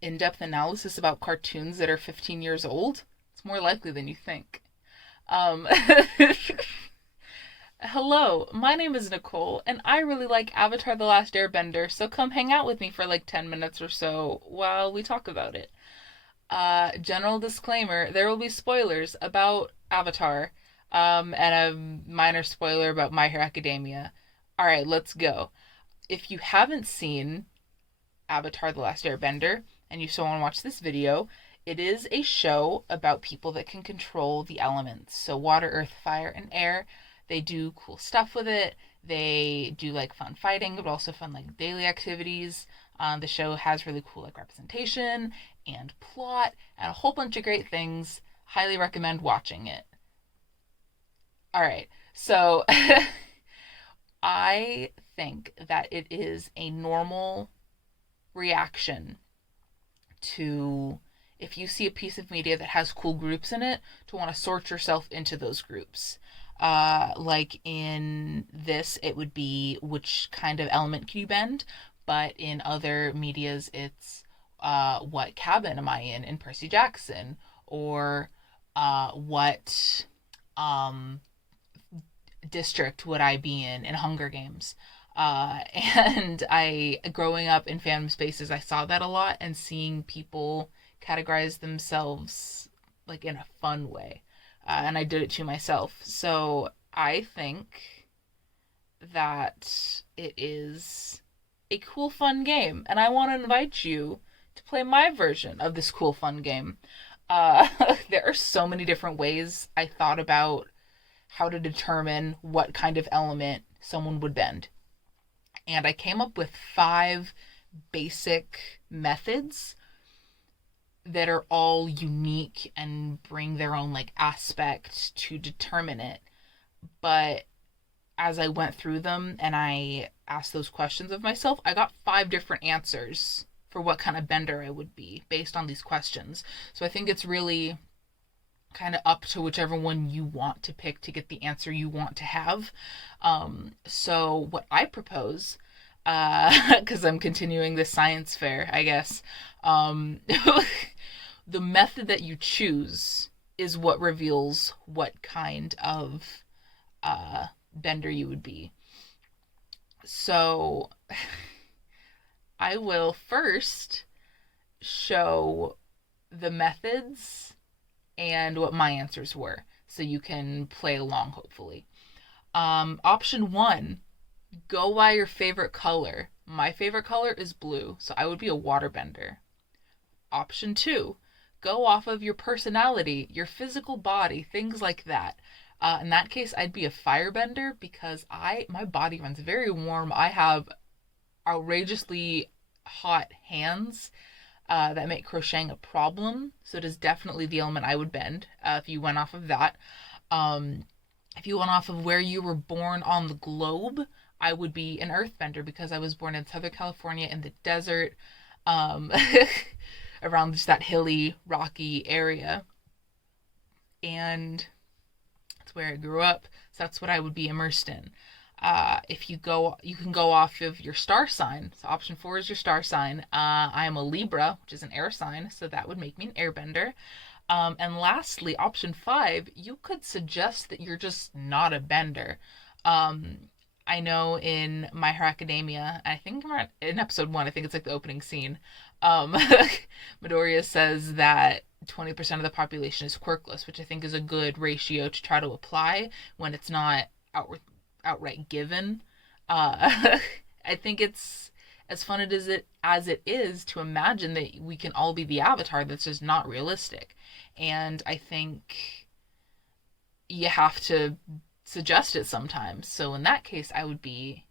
in-depth analysis about cartoons that are 15 years old, it's more likely than you think. Um, Hello, my name is Nicole, and I really like Avatar The Last Airbender, so come hang out with me for like 10 minutes or so while we talk about it. General disclaimer, there will be spoilers about Avatar, and a minor spoiler about My Hero Academia. Alright, let's go. If you haven't seen Avatar The Last Airbender, and you still want to watch this video, it is a show about people that can control the elements. So water, earth, fire, and air. They do cool stuff with it. They do like fun fighting, but also fun like daily activities. The show has really cool like representation and plot and a whole bunch of great things. Highly recommend watching it. All right, so I think that it is a normal reaction to, if you see a piece of media that has cool groups in it, to want to sort yourself into those groups. Like in this, it would be which kind of element can you bend, but in other medias, it's what cabin am I in Percy Jackson, or what um, district would I be in Hunger Games. And I, growing up in fandom spaces, I saw that a lot, and seeing people categorize themselves like in a fun way. And I did it to myself. So I think that it is a cool, fun game, and I want to invite you to play my version of this cool, fun game. Uh, there are so many different ways I thought about how to determine what kind of element someone would bend. And I came up with five basic methods that are all unique and bring their own like aspect to determine it. But as I went through them and I asked those questions of myself, I got five different answers for what kind of bender I would be based on these questions. So I think it's really kind of up to whichever one you want to pick to get the answer you want to have. So what I propose, because I'm continuing this science fair, I guess, the method that you choose is what reveals what kind of bender you would be. So I will first show the methods and what my answers were, so you can play along, hopefully. Option one, go by your favorite color. My favorite color is blue, so I would be a waterbender. Option two, go off of your personality, your physical body, things like that. In that case, I'd be a firebender because my body runs very warm. I have outrageously hot hands that make crocheting a problem. So it is definitely the element I would bend if you went off of that. If you went off of where you were born on the globe, I would be an earthbender because I was born in Southern California in the desert, um, around just that hilly, rocky area. And that's where I grew up. So that's what I would be immersed in. If you can go off of your star sign. So option four is your star sign. I am a Libra, which is an air sign, so that would make me an airbender. And lastly, option five, you could suggest that you're just not a bender. I know in My Hero Academia, I think in episode one, I think it's like the opening scene, Midoriya says that 20% of the population is quirkless, which I think is a good ratio to try to apply when it's not outright given. I think it's as fun as it is to imagine that we can all be the avatar. That's just not realistic, and I think you have to suggest it sometimes. So in that case, I would be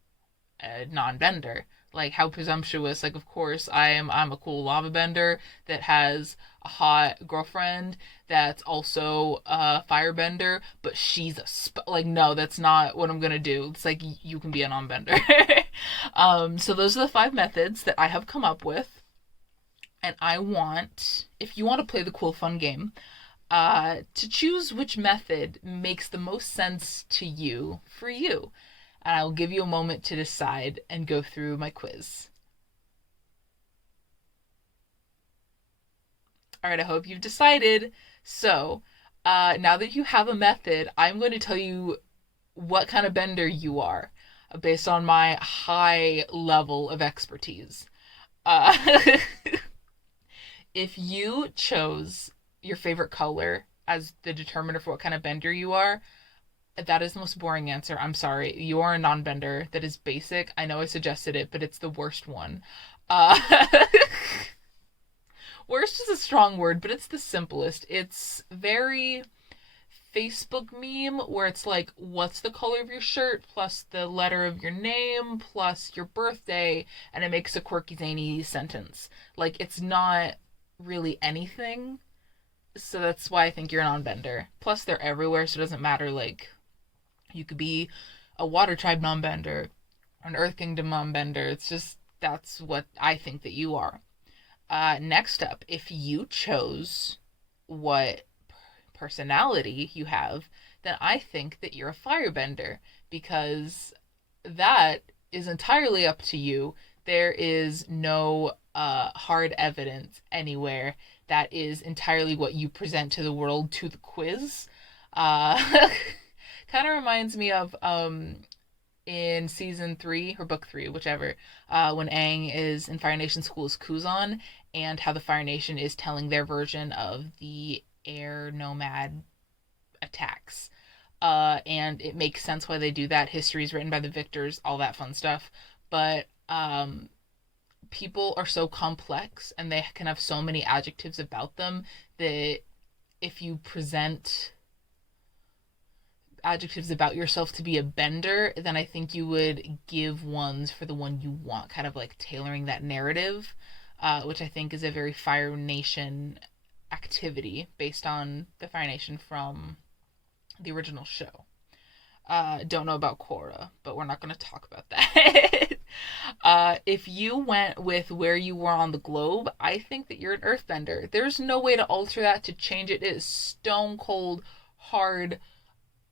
a non-bender. Like, how presumptuous! Like, of course, I'm a cool lava bender that has a hot girlfriend that's also a firebender, but she's like, no, that's not what I'm gonna do. It's like you can be a non-bender. So those are the five methods that I have come up with, and I want, if you want to play the cool fun game, to choose which method makes the most sense to you for you. And I will give you a moment to decide and go through my quiz. All right, I hope you've decided. So, now that you have a method, I'm going to tell you what kind of bender you are based on my high level of expertise. Uh, if you chose your favorite color as the determiner for what kind of bender you are, that is the most boring answer. I'm sorry. You are a non bender. That is basic. I know I suggested it, but it's the worst one. Uh, Worst is a strong word, but it's the simplest. It's very Facebook meme where it's like, what's the color of your shirt plus the letter of your name plus your birthday, and it makes a quirky, zany sentence. Like, it's not really anything. So that's why I think you're a non-bender. Plus, they're everywhere, so it doesn't matter. Like, you could be a water tribe non-bender, an Earth Kingdom non-bender. It's just, that's what I think that you are. Next up, if you chose what personality you have, then I think that you're a firebender because that is entirely up to you. There is no hard evidence anywhere. That is entirely what you present to the world to the quiz. Uh, kind of reminds me of in season 3 or book 3, whichever, when Aang is in Fire Nation School as Kuzan, and how the Fire Nation is telling their version of the air nomad attacks. And it makes sense why they do that. History is written by the victors, all that fun stuff. But people are so complex and they can have so many adjectives about them that if you present adjectives about yourself to be a bender, then I think you would give ones for the one you want, kind of like tailoring that narrative, which I think is a very Fire Nation activity based on the Fire Nation from the original show. Don't know about Korra, but we're not going to talk about that. If you went with where you were on the globe, I think that you're an earthbender. There's no way to alter that, to change it. It is stone cold, hard,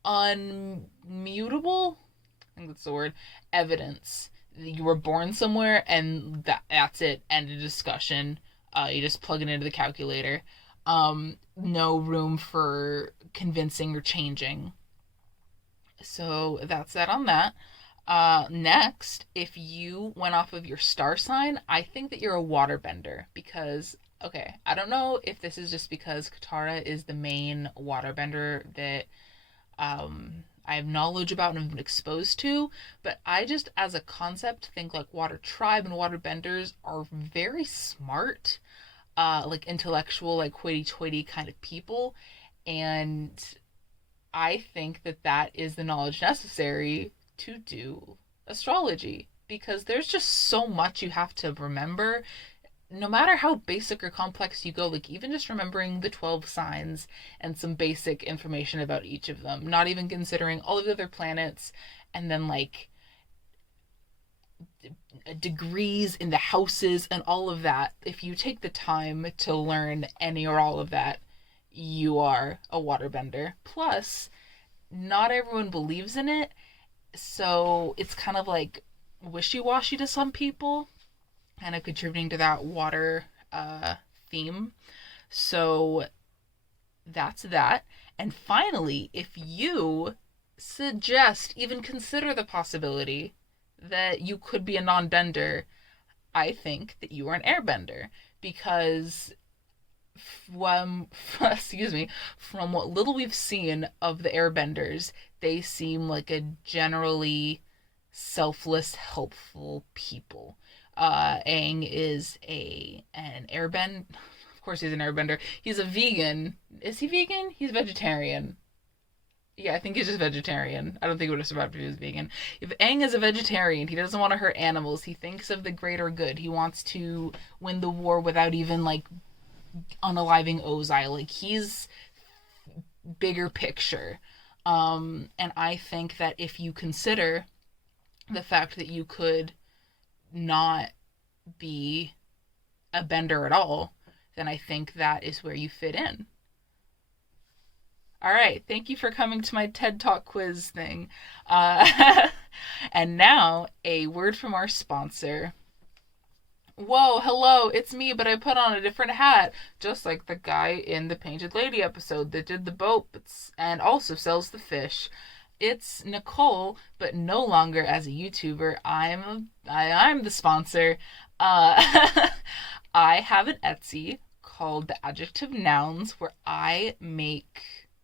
unmutable, I think that's the word, evidence. You were born somewhere and that's it. End of discussion. You just plug it into the calculator. No room for convincing or changing. So that's that on that. Next, if you went off of your star sign, I think that you're a waterbender because, okay, I don't know if this is just because Katara is the main waterbender that I have knowledge about and have been exposed to, but I just, as a concept, think like water tribe and water benders are very smart, like intellectual, like hoity-toity kind of people, and I think that that is the knowledge necessary to do astrology because there's just so much you have to remember no matter how basic or complex you go, like even just remembering the 12 signs and some basic information about each of them, not even considering all of the other planets, and then like degrees in the houses and all of that. If you take the time to learn any or all of that, you are a waterbender. Plus, not everyone believes in it, so it's kind of like wishy-washy to some people, kind of contributing to that water theme. So that's that. And finally, if you suggest, even consider the possibility that you could be a non-bender, I think that you are an airbender because from from what little we've seen of the airbenders, they seem like a generally selfless, helpful people. Aang is an airbender. Of course, he's an airbender. He's a vegan. Is he vegan? He's vegetarian. Yeah, I think he's just vegetarian. I don't think he would have survived if he was vegan. If Aang is a vegetarian, he doesn't want to hurt animals. He thinks of the greater good. He wants to win the war without even like unaliving Ozai. Like he's bigger picture. And I think that if you consider the fact that you could not be a bender at all, then I think that is where you fit in. All right, thank you for coming to my TED Talk quiz thing. And now, a word from our sponsor. Whoa, hello, it's me, but I put on a different hat. Just like the guy in the Painted Lady episode that did the boat and also sells the fish. It's Nicole, but no longer as a YouTuber. I'm the sponsor. Uh, I have an Etsy called The Adjective Nouns where I make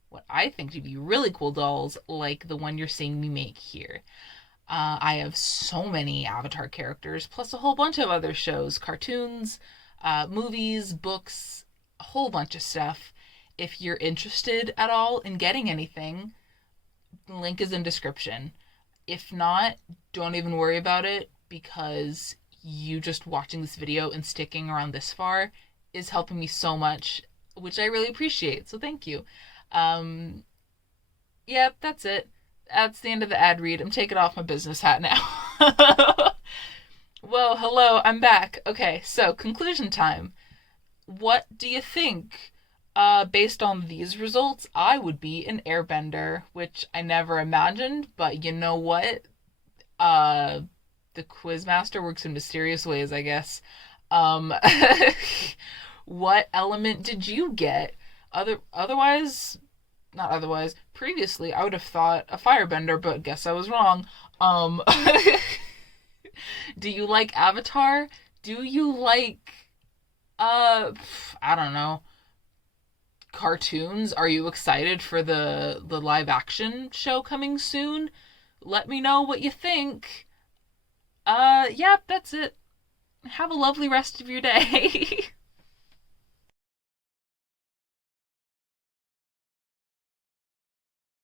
what I think to be really cool dolls like the one you're seeing me make here. I have so many Avatar characters, plus a whole bunch of other shows, cartoons, movies, books, a whole bunch of stuff. If you're interested at all in getting anything, the link is in description. If not, don't even worry about it because you just watching this video and sticking around this far is helping me so much, which I really appreciate. So thank you. Um, yeah, that's it. That's the end of the ad read. I'm taking off my business hat now. Well, hello, I'm back. Okay, so conclusion time. What do you think? Based on these results, I would be an airbender, which I never imagined, but you know what? Uh, the quizmaster works in mysterious ways, I guess. Um, what element did you get? Otherwise, not otherwise. Previously, I would have thought a firebender, but guess I was wrong. Um, do you like Avatar? Do you like I don't know, cartoons? Are you excited for the live action show coming soon? Let me know what you think. Yeah, that's it. Have a lovely rest of your day.